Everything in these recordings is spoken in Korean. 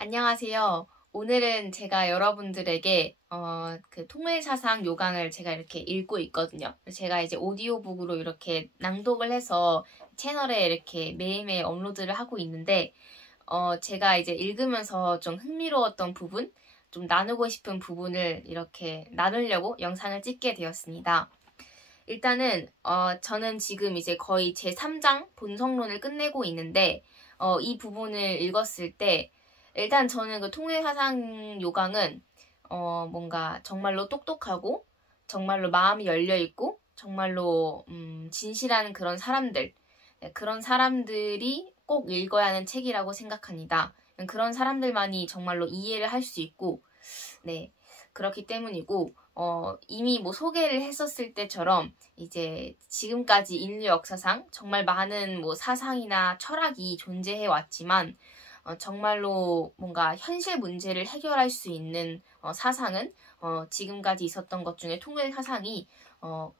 안녕하세요. 오늘은 제가 여러분들에게 그 통일사상 요강을 제가 이렇게 읽고 있거든요. 제가 이제 오디오북으로 이렇게 낭독을 해서 채널에 이렇게 매일매일 업로드를 하고 있는데 제가 이제 읽으면서 좀 흥미로웠던 부분, 좀 나누고 싶은 부분을 이렇게 나누려고 영상을 찍게 되었습니다. 일단은 저는 지금 이제 거의 제 3장 본성론을 끝내고 있는데 이 부분을 읽었을 때 일단 저는 그 통일사상 요강은 뭔가 정말로 똑똑하고 정말로 마음이 열려있고 정말로 진실한 그런 사람들, 그런 사람들이 꼭 읽어야 하는 책이라고 생각합니다. 그런 사람들만이 정말로 이해를 할 수 있고 네, 그렇기 때문이고 이미 뭐 소개를 했었을 때처럼 이제 지금까지 인류 역사상 정말 많은 뭐 사상이나 철학이 존재해 왔지만 정말로 뭔가 현실 문제를 해결할 수 있는 사상은 지금까지 있었던 것 중에 통일 사상이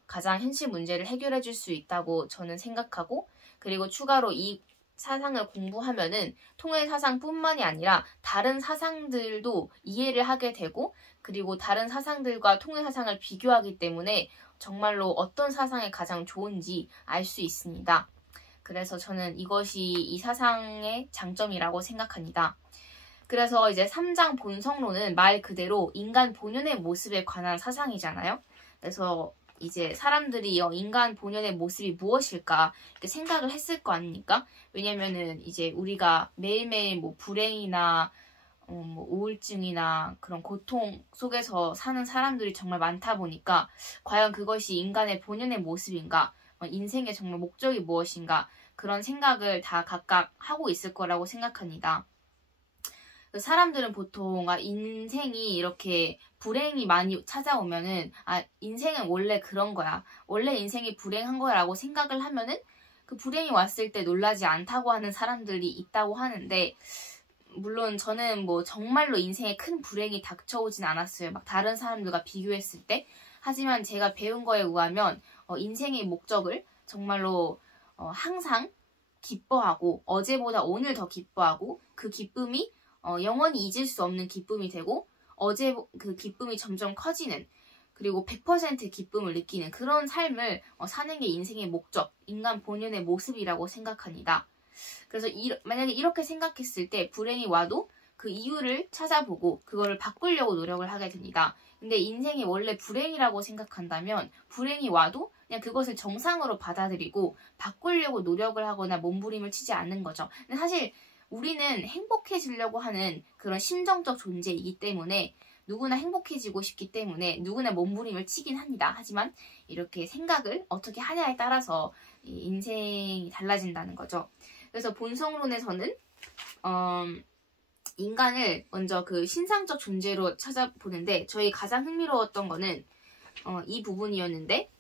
가장 현실 문제를 해결해 줄 수 있다고 저는 생각하고, 그리고 추가로 이 사상을 공부하면은 통일 사상뿐만이 아니라 다른 사상들도 이해를 하게 되고, 그리고 다른 사상들과 통일 사상을 비교하기 때문에 정말로 어떤 사상이 가장 좋은지 알 수 있습니다. 그래서 저는 이것이 이 사상의 장점이라고 생각합니다. 그래서 이제 3장 본성론은 말 그대로 인간 본연의 모습에 관한 사상이잖아요. 그래서 이제 사람들이 인간 본연의 모습이 무엇일까 이렇게 생각을 했을 거 아닙니까? 왜냐면은 이제 우리가 매일매일 뭐 불행이나 뭐 우울증이나 그런 고통 속에서 사는 사람들이 정말 많다 보니까 과연 그것이 인간의 본연의 모습인가? 인생의 정말 목적이 무엇인가? 그런 생각을 다 각각 하고 있을 거라고 생각합니다. 사람들은 보통 인생이 이렇게 불행이 많이 찾아오면은 인생은 원래 그런 거야. 원래 인생이 불행한 거라고 생각을 하면은 그 불행이 왔을 때 놀라지 않다고 하는 사람들이 있다고 하는데, 물론 저는 뭐 정말로 인생에 큰 불행이 닥쳐오진 않았어요. 막 다른 사람들과 비교했을 때. 하지만 제가 배운 거에 의하면 인생의 목적을 정말로 항상 기뻐하고 어제보다 오늘 더 기뻐하고 그 기쁨이 영원히 잊을 수 없는 기쁨이 되고 어제 그 기쁨이 점점 커지는, 그리고 100% 기쁨을 느끼는 그런 삶을 사는 게 인생의 목적, 인간 본연의 모습이라고 생각합니다. 그래서 만약에 이렇게 생각했을 때 불행이 와도 그 이유를 찾아보고 그거를 바꾸려고 노력을 하게 됩니다. 근데 인생이 원래 불행이라고 생각한다면 불행이 와도 그냥 그것을 정상으로 받아들이고 바꾸려고 노력을 하거나 몸부림을 치지 않는 거죠. 근데 사실 우리는 행복해지려고 하는 그런 심정적 존재이기 때문에 누구나 행복해지고 싶기 때문에 누구나 몸부림을 치긴 합니다. 하지만 이렇게 생각을 어떻게 하냐에 따라서 인생이 달라진다는 거죠. 그래서 본성론에서는 인간을 먼저 그 신상적 존재로 찾아보는데 저희 가장 흥미로웠던 거는 이 부분이었는데,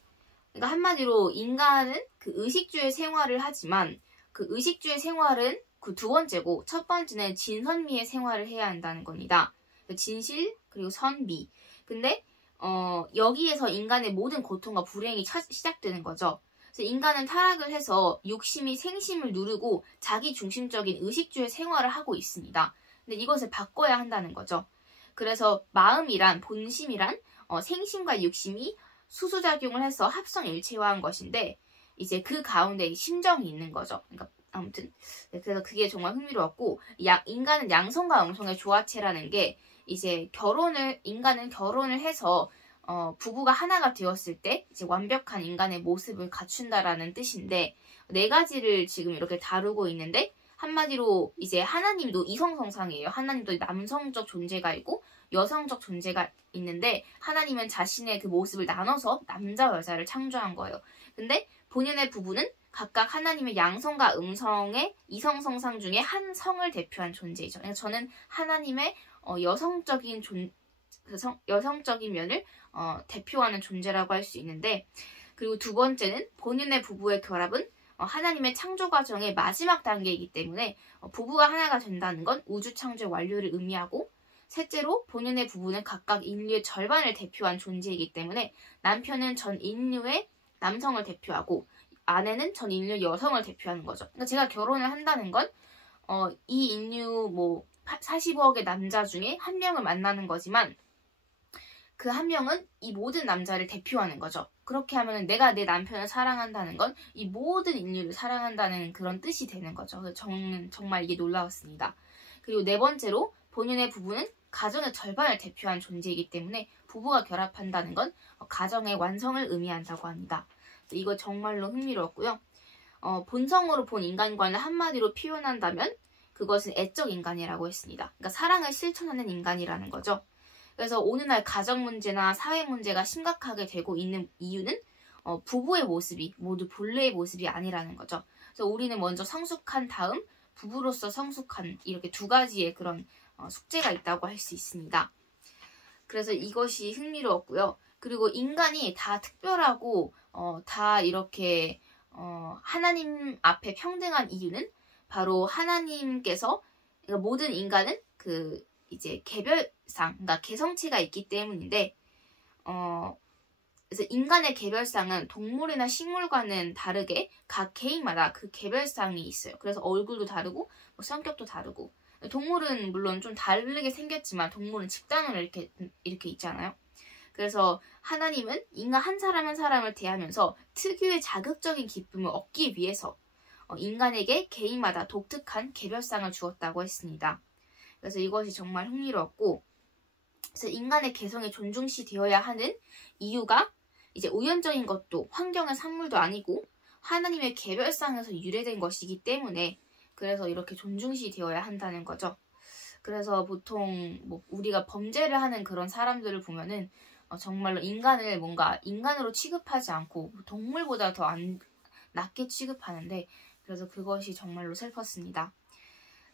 그러니까 한마디로 인간은 그 의식주의 생활을 하지만 그 의식주의 생활은 그 두 번째고 첫 번째는 진선미의 생활을 해야 한다는 겁니다. 진실 그리고 선미. 근데 여기에서 인간의 모든 고통과 불행이 시작되는 거죠. 그래서 인간은 타락을 해서 욕심이 생심을 누르고 자기 중심적인 의식주의 생활을 하고 있습니다. 근데 이것을 바꿔야 한다는 거죠. 그래서 마음이란, 본심이란 생심과 욕심이 수소작용을 해서 합성일체화한 것인데 이제 그 가운데 심정이 있는 거죠. 그러니까 아무튼 그래서 그게 정말 흥미로웠고, 인간은 양성과 음성의 조화체라는 게 이제 인간은 결혼을 해서 부부가 하나가 되었을 때 이제 완벽한 인간의 모습을 갖춘다라는 뜻인데, 네 가지를 지금 이렇게 다루고 있는데, 한마디로 이제 하나님도 이성성상이에요. 하나님도 남성적 존재가 있고 여성적 존재가 있는데 하나님은 자신의 그 모습을 나눠서 남자 여자를 창조한 거예요. 근데 본연의 부부는 각각 하나님의 양성과 음성의 이성성상 중에 한 성을 대표한 존재이죠. 그래서 저는 하나님의 여성적인 면을 대표하는 존재라고 할 수 있는데, 그리고 두 번째는 본인의 부부의 결합은 하나님의 창조 과정의 마지막 단계이기 때문에 부부가 하나가 된다는 건 우주 창조의 완료를 의미하고, 셋째로 본인의 부부는 각각 인류의 절반을 대표한 존재이기 때문에 남편은 전 인류의 남성을 대표하고 아내는 전 인류 여성을 대표하는 거죠. 그러니까 제가 결혼을 한다는 건 이 인류 뭐 45억의 남자 중에 한 명을 만나는 거지만 그 한 명은 이 모든 남자를 대표하는 거죠. 그렇게 하면 내가 내 남편을 사랑한다는 건 이 모든 인류를 사랑한다는 그런 뜻이 되는 거죠. 그래서 정말 이게 놀라웠습니다. 그리고 네 번째로 본인의 부부는 가정의 절반을 대표한 존재이기 때문에 부부가 결합한다는 건 가정의 완성을 의미한다고 합니다. 이거 정말로 흥미로웠고요. 본성으로 본 인간관을 한마디로 표현한다면 그것은 애적 인간이라고 했습니다. 그러니까 사랑을 실천하는 인간이라는 거죠. 그래서 오늘날 가정 문제나 사회 문제가 심각하게 되고 있는 이유는 부부의 모습이 모두 본래의 모습이 아니라는 거죠. 그래서 우리는 먼저 성숙한 다음 부부로서 성숙한 이렇게 두 가지의 그런 숙제가 있다고 할 수 있습니다. 그래서 이것이 흥미로웠고요. 그리고 인간이 다 특별하고 다 이렇게 하나님 앞에 평등한 이유는 바로 하나님께서 그러니까 모든 인간은 이제 개별상, 그러니까 개성체가 있기 때문인데, 그래서 인간의 개별상은 동물이나 식물과는 다르게 각 개인마다 그 개별상이 있어요. 그래서 얼굴도 다르고, 뭐 성격도 다르고. 동물은 물론 좀 다르게 생겼지만, 동물은 집단으로 이렇게 있잖아요. 그래서 하나님은 인간 한 사람 한 사람을 대하면서 특유의 자극적인 기쁨을 얻기 위해서 인간에게 개인마다 독특한 개별상을 주었다고 했습니다. 그래서 이것이 정말 흥미로웠고, 그래서 인간의 개성이 존중시 되어야 하는 이유가 이제 우연적인 것도 환경의 산물도 아니고 하나님의 개별상에서 유래된 것이기 때문에 그래서 이렇게 존중시 되어야 한다는 거죠. 그래서 보통 뭐 우리가 범죄를 하는 그런 사람들을 보면은 정말로 인간을 뭔가 인간으로 취급하지 않고 동물보다 더 낮게 취급하는데 그래서 그것이 정말로 슬펐습니다.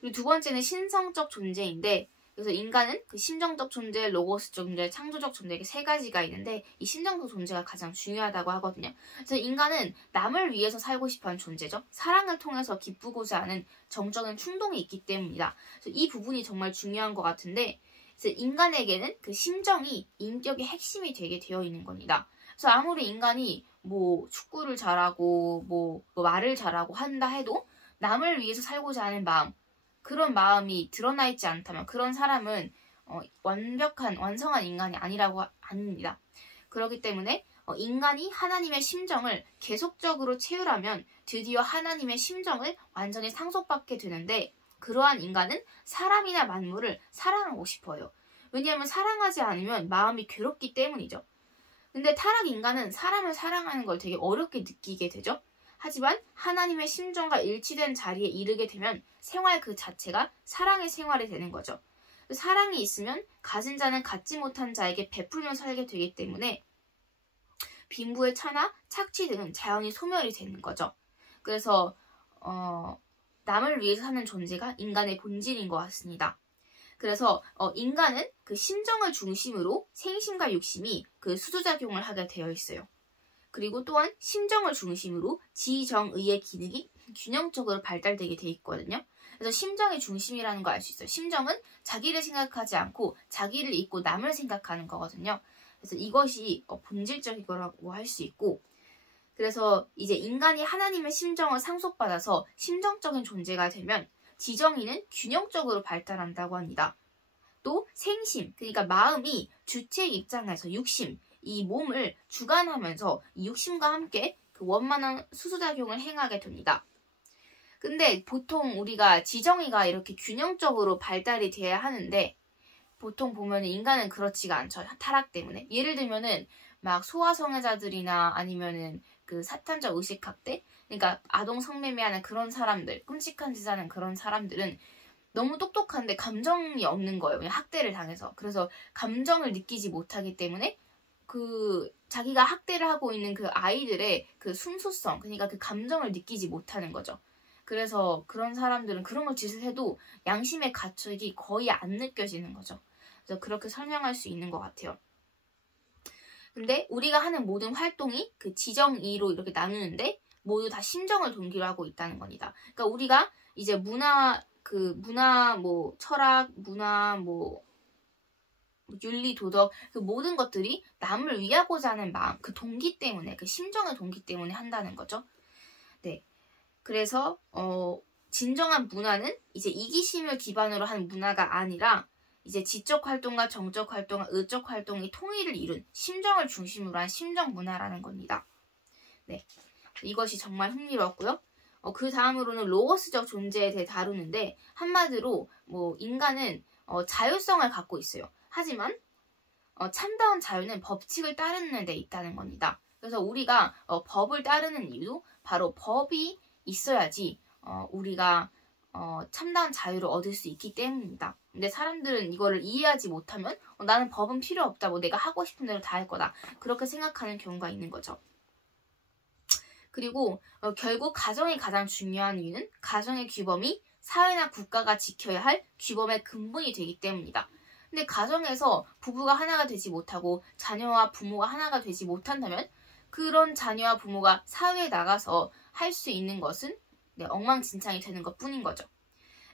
그리고 두 번째는 신성적 존재인데 그래서 인간은 그 심정적 존재, 로고스적 존재, 창조적 존재 이렇게 세 가지가 있는데 이 심정적 존재가 가장 중요하다고 하거든요. 그래서 인간은 남을 위해서 살고 싶어하는 존재죠. 사랑을 통해서 기쁘고자 하는 정적인 충동이 있기 때문이다. 그래서 이 부분이 정말 중요한 것 같은데 그래서 인간에게는 그 심정이 인격의 핵심이 되게 되어 있는 겁니다. 그래서 아무리 인간이 뭐 축구를 잘하고 뭐 말을 잘하고 한다 해도 남을 위해서 살고자 하는 마음 그런 마음이 드러나 있지 않다면 그런 사람은 완성한 인간이 아닙니다. 그렇기 때문에 인간이 하나님의 심정을 계속적으로 채우려면 드디어 하나님의 심정을 완전히 상속받게 되는데 그러한 인간은 사람이나 만물을 사랑하고 싶어요. 왜냐하면 사랑하지 않으면 마음이 괴롭기 때문이죠. 근데 타락 인간은 사람을 사랑하는 걸 되게 어렵게 느끼게 되죠. 하지만 하나님의 심정과 일치된 자리에 이르게 되면 생활 그 자체가 사랑의 생활이 되는 거죠. 사랑이 있으면 가진 자는 갖지 못한 자에게 베풀며 살게 되기 때문에 빈부의 차나 착취 등은 자연히 소멸이 되는 거죠. 그래서 남을 위해서 사는 존재가 인간의 본질인 것 같습니다. 그래서 인간은 그 심정을 중심으로 생심과 육심이 그 수두작용을 하게 되어 있어요. 그리고 또한 심정을 중심으로 지정의의 기능이 균형적으로 발달되게 돼 있거든요. 그래서 심정이 중심이라는 거 알 수 있어요. 심정은 자기를 생각하지 않고 자기를 잊고 남을 생각하는 거거든요. 그래서 이것이 본질적인 거라고 할 수 있고 그래서 이제 인간이 하나님의 심정을 상속받아서 심정적인 존재가 되면 지정의는 균형적으로 발달한다고 합니다. 또 생심, 그러니까 마음이 주체의 입장에서 육심, 이 몸을 주관하면서 이 육심과 함께 그 원만한 수소작용을 행하게 됩니다. 근데 보통 우리가 지정의가 이렇게 균형적으로 발달이 돼야 하는데 보통 보면 인간은 그렇지가 않죠. 타락 때문에. 예를 들면은 막 소아성애자들이나 아니면은 그 사탄적 의식학대, 그러니까 아동 성매매하는 그런 사람들, 끔찍한 짓 하는 그런 사람들은 너무 똑똑한데 감정이 없는 거예요. 그냥 학대를 당해서. 그래서 감정을 느끼지 못하기 때문에 그 자기가 학대를 하고 있는 그 아이들의 그 순수성, 그러니까 그 감정을 느끼지 못하는 거죠. 그래서 그런 사람들은 그런 걸 짓을 해도 양심의 가책이 거의 안 느껴지는 거죠. 그래서 그렇게 설명할 수 있는 것 같아요. 근데 우리가 하는 모든 활동이 그 지정의로 이렇게 나누는데 모두 다 심정을 동기로 하고 있다는 겁니다. 그러니까 우리가 이제 문화 뭐 철학, 문화 뭐 윤리, 도덕 그 모든 것들이 남을 위하고자 하는 마음, 그 동기 때문에 그 심정의 동기 때문에 한다는 거죠. 네. 그래서 진정한 문화는 이제 이기심을 기반으로 한 문화가 아니라 이제 지적 활동과 정적 활동과 의적 활동이 통일을 이룬 심정을 중심으로 한 심정 문화라는 겁니다. 네, 이것이 정말 흥미로웠고요. 그 다음으로는 로고스적 존재에 대해 다루는데 한마디로 뭐 인간은 자율성을 갖고 있어요. 하지만 참다운 자유는 법칙을 따르는 데 있다는 겁니다. 그래서 우리가 법을 따르는 이유도 바로 법이 있어야지 우리가 참다운 자유를 얻을 수 있기 때문입니다. 근데 사람들은 이거를 이해하지 못하면 나는 법은 필요 없다. 뭐 내가 하고 싶은 대로 다 할 거다. 그렇게 생각하는 경우가 있는 거죠. 그리고 결국 가정이 가장 중요한 이유는 가정의 규범이 사회나 국가가 지켜야 할 규범의 근본이 되기 때문이다. 근데 가정에서 부부가 하나가 되지 못하고 자녀와 부모가 하나가 되지 못한다면 그런 자녀와 부모가 사회에 나가서 할 수 있는 것은 엉망진창이 되는 것 뿐인 거죠.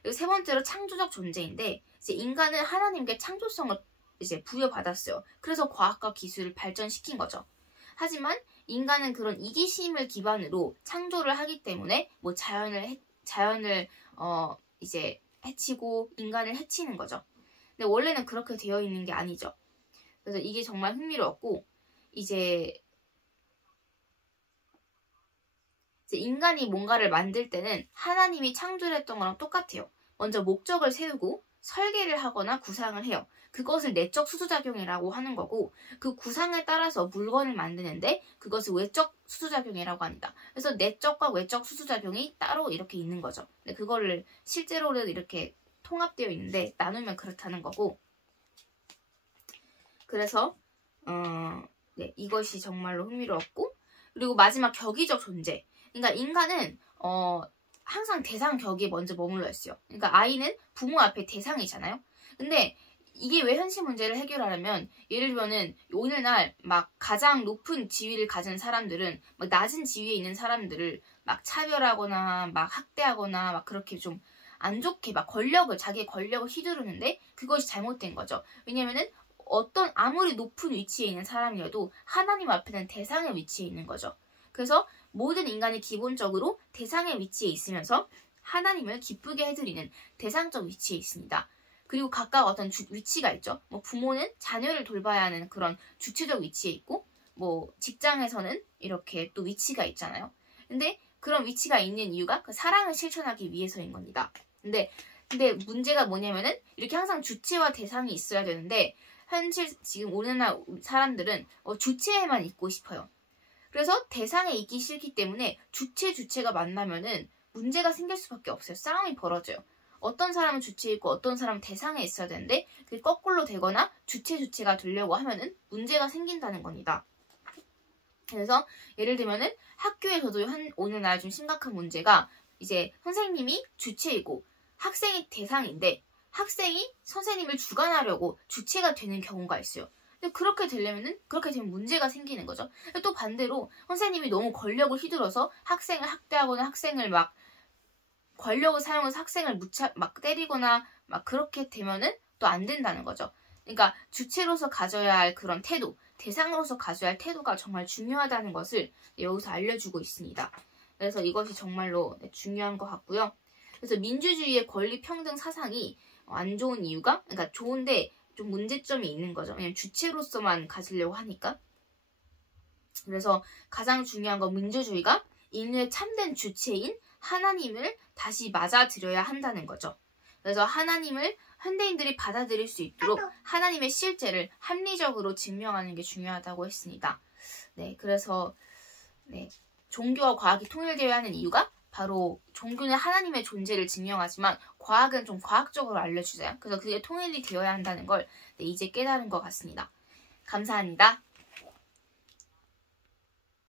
그리고 세 번째로 창조적 존재인데 이제 인간은 하나님께 창조성을 이제 부여받았어요. 그래서 과학과 기술을 발전시킨 거죠. 하지만 인간은 그런 이기심을 기반으로 창조를 하기 때문에 뭐 자연을 이제 해치고 인간을 해치는 거죠. 근데 원래는 그렇게 되어 있는 게 아니죠. 그래서 이게 정말 흥미로웠고 이제 인간이 뭔가를 만들 때는 하나님이 창조를 했던 거랑 똑같아요. 먼저 목적을 세우고 설계를 하거나 구상을 해요. 그것을 내적 수소작용이라고 하는 거고 그 구상에 따라서 물건을 만드는데 그것을 외적 수소작용이라고 합니다. 그래서 내적과 외적 수소작용이 따로 이렇게 있는 거죠. 근데 그거를 실제로는 이렇게 통합되어 있는데 나누면 그렇다는 거고 그래서 이것이 정말로 흥미로웠고 그리고 마지막 격의적 존재. 그러니까 인간은 항상 대상 격에 먼저 머물러 있어요. 그러니까 아이는 부모 앞에 대상이잖아요. 근데 이게 왜 현실 문제를 해결하려면 예를 들면은 오늘날 막 가장 높은 지위를 가진 사람들은 막 낮은 지위에 있는 사람들을 막 차별하거나 막 학대하거나 막 그렇게 좀 안 좋게 막 자기의 권력을 휘두르는데 그것이 잘못된 거죠. 왜냐면은 아무리 높은 위치에 있는 사람이어도 하나님 앞에는 대상의 위치에 있는 거죠. 그래서 모든 인간이 기본적으로 대상의 위치에 있으면서 하나님을 기쁘게 해드리는 대상적 위치에 있습니다. 그리고 각각 어떤 위치가 있죠. 뭐 부모는 자녀를 돌봐야 하는 그런 주체적 위치에 있고 뭐 직장에서는 이렇게 또 위치가 있잖아요. 근데 그런 위치가 있는 이유가 그 사랑을 실천하기 위해서인 겁니다. 근데 문제가 뭐냐면은 이렇게 항상 주체와 대상이 있어야 되는데 지금 오늘날 사람들은 주체에만 있고 싶어요. 그래서 대상에 있기 싫기 때문에 주체가 만나면은 문제가 생길 수밖에 없어요. 싸움이 벌어져요. 어떤 사람은 주체에 있고 어떤 사람은 대상에 있어야 되는데 그게 거꾸로 되거나 주체가 되려고 하면은 문제가 생긴다는 겁니다. 그래서 예를 들면은 학교에서도 오늘날 좀 심각한 문제가 이제 선생님이 주체이고 학생이 대상인데 학생이 선생님을 주관하려고 주체가 되는 경우가 있어요. 근데 그렇게 되면 문제가 생기는 거죠. 또 반대로 선생님이 너무 권력을 휘둘러서 학생을 학대하거나 학생을 막 권력을 사용해서 학생을 막 때리거나 막 그렇게 되면은 또 안 된다는 거죠. 그러니까 주체로서 가져야 할 그런 태도, 대상으로서 가져야 할 태도가 정말 중요하다는 것을 여기서 알려주고 있습니다. 그래서 이것이 정말로 중요한 것 같고요. 그래서 민주주의의 권리 평등 사상이 안 좋은 이유가 그러니까 좋은데 좀 문제점이 있는 거죠. 왜냐면 주체로서만 가지려고 하니까. 그래서 가장 중요한 건 민주주의가 인류의 참된 주체인 하나님을 다시 맞아들여야 한다는 거죠. 그래서 하나님을 현대인들이 받아들일 수 있도록 하나님의 실제를 합리적으로 증명하는 게 중요하다고 했습니다. 네, 그래서 종교와 과학이 통일되어야 하는 이유가 바로 종교는 하나님의 존재를 증명하지만 과학은 좀 과학적으로 알려주세요. 그래서 그게 통일이 되어야 한다는 걸 이제 깨달은 것 같습니다. 감사합니다.